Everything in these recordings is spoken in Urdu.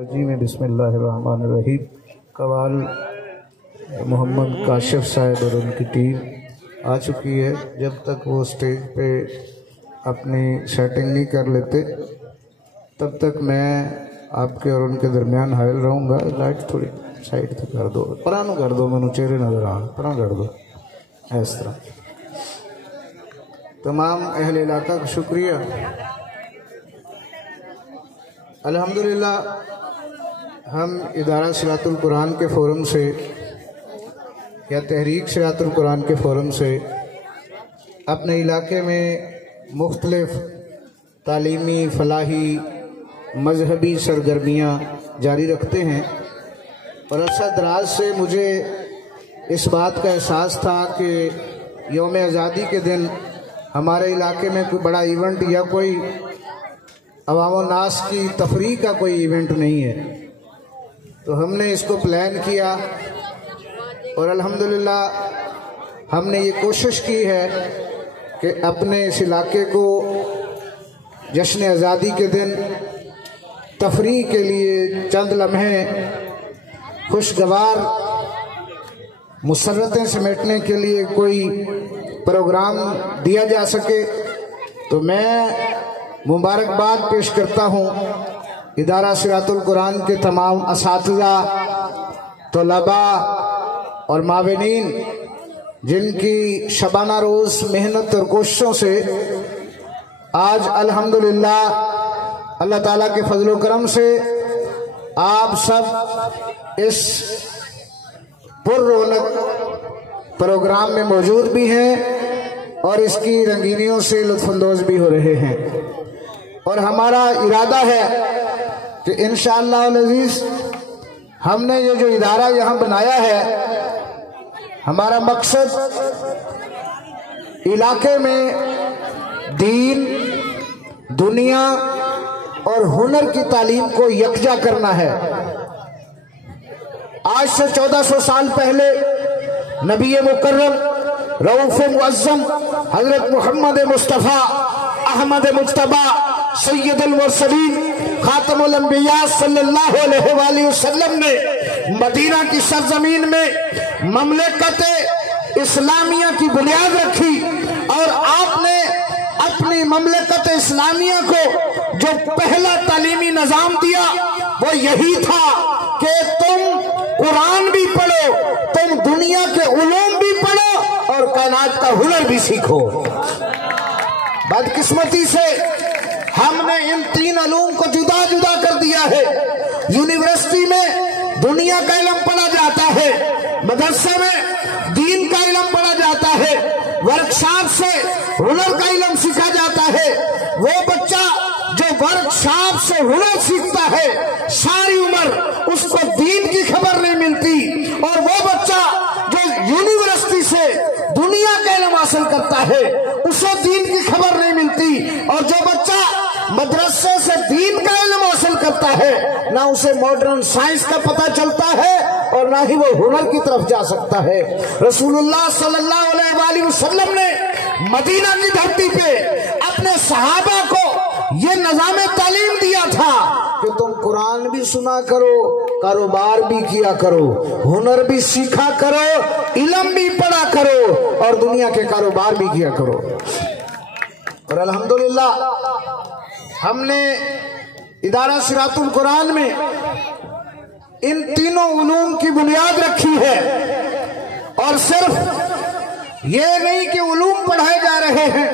جی میں بسم اللہ الرحمن الرحیم قوال محمد کاشف صاحب اور ان کی ٹیم آ چکی ہے۔ جب تک وہ سٹیج پہ اپنی سیٹنگ نہیں کر لیتے تب تک میں آپ کے اور ان کے درمیان حائل رہوں گا۔ لائٹ تھوڑی سائڈ تک کر دو، پرانو کر دو، میں چہرے نظر آن پرا کر دو۔ اس طرح تمام اہل علاقہ کا شکریہ۔ الحمدللہ ہم ادارہ صراط القرآن کے فورم سے یا تحریک صراط القرآن کے فورم سے اپنے علاقے میں مختلف تعلیمی، فلاحی، مذہبی سرگرمیاں جاری رکھتے ہیں، اور عرصہ دراز سے مجھے اس بات کا احساس تھا کہ یوم آزادی کے دن ہمارے علاقے میں کوئی بڑا ایونٹ یا کوئی عوام الناس کی تفریح کا کوئی ایونٹ نہیں ہے، تو ہم نے اس کو پلان کیا اور الحمدللہ ہم نے یہ کوشش کی ہے کہ اپنے اس علاقے کو جشن آزادی کے دن تفریح کے لیے چند لمحے خوشگوار مسرتیں سمیٹنے کے لیے کوئی پروگرام دیا جا سکے۔ تو میں مبارکباد پیش کرتا ہوں ادارہ صراط القرآن کے تمام اساتذہ، طلباء اور معاونین جن کی شبانہ روز محنت اور کوششوں سے آج الحمدللہ اللہ تعالیٰ کے فضل و کرم سے آپ سب اس پر رونق پروگرام میں موجود بھی ہیں اور اس کی رنگینیوں سے لطف اندوز بھی ہو رہے ہیں، اور ہمارا ارادہ ہے کہ انشاءاللہ العزیز ہم نے یہ جو ادارہ یہاں بنایا ہے، ہمارا مقصد علاقے میں دین، دنیا اور ہنر کی تعلیم کو یکجا کرنا ہے۔ آج سے 1400 سال پہلے نبی مکرم رؤوف معظم حضرت محمد مصطفیٰ احمد مجتبی سید المرسلین خاتم الانبیاء صلی اللہ علیہ وآلہ وسلم نے مدینہ کی سرزمین میں مملکت اسلامیہ کی بنیاد رکھی، اور آپ نے اپنی مملکت اسلامیہ کو جو پہلا تعلیمی نظام دیا وہ یہی تھا کہ تم قرآن بھی پڑھو، تم دنیا کے علوم بھی پڑھو اور کائنات کا ہنر بھی سیکھو۔ بدقسمتی سے ہم نے ان تین علوم کو جدا جدا کر دیا ہے۔ یونیورسٹی میں دنیا کا علم پڑھا جاتا ہے، مدرسے میں دین کا علم پڑھا جاتا ہے، ورکشاپ سے ہنر کا علم سیکھا جاتا ہے۔ وہ بچہ جو ورکشاپ سے ہنر سیکھتا ہے ساری عمر اس کو دین کی خبر نہیں ملتی، اور وہ بچہ جو یونیورسٹی سے دنیا کا علم حاصل کرتا ہے اسے دین کی خبر نہیں ملتی، اور جو بچہ مدرسے سے دین کا علم حاصل کرتا ہے نہ اسے ماڈرن سائنس کا پتہ چلتا ہے اور نہ ہی وہ ہنر کی طرف جا سکتا ہے۔ رسول اللہ صلی اللہ علیہ وآلہ وسلم نے مدینہ کی دھرتی پہ اپنے صحابہ کو یہ نظام تعلیم دیا تھا کہ تم قرآن بھی سنا کرو، کاروبار بھی کیا کرو، ہنر بھی سیکھا کرو، علم بھی پڑھا کرو اور دنیا کے کاروبار بھی کیا کرو۔ اور الحمدللہ ہم نے ادارہ صراط القرآن میں ان تینوں علوم کی بنیاد رکھی ہے، اور صرف یہ نہیں کہ علوم پڑھائے جا رہے ہیں،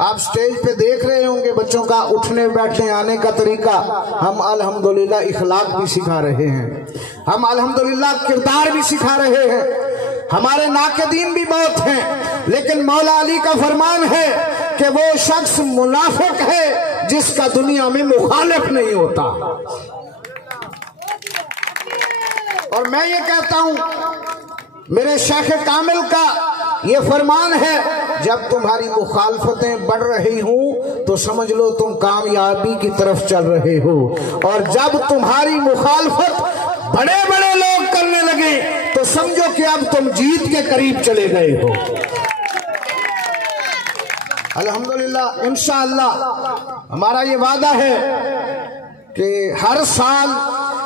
آپ سٹیج پہ دیکھ رہے ہوں گے بچوں کا اٹھنے بیٹھنے آنے کا طریقہ، ہم الحمدللہ اخلاق بھی سکھا رہے ہیں، ہم الحمدللہ کردار بھی سکھا رہے ہیں۔ ہمارے ناقدین بھی بہت ہیں، لیکن مولا علی کا فرمان ہے کہ وہ شخص منافق ہے جس کا دنیا میں مخالف نہیں ہوتا، اور میں یہ کہتا ہوں میرے شیخ کامل کا یہ فرمان ہے، جب تمہاری مخالفتیں بڑھ رہی ہوں تو سمجھ لو تم کامیابی کی طرف چل رہے ہو، اور جب تمہاری مخالفت بڑے بڑے لوگ کرنے لگے تو سمجھو کہ اب تم جیت کے قریب چلے گئے ہو۔ الحمدللہ انشاءاللہ ہمارا یہ وعدہ ہے کہ ہر سال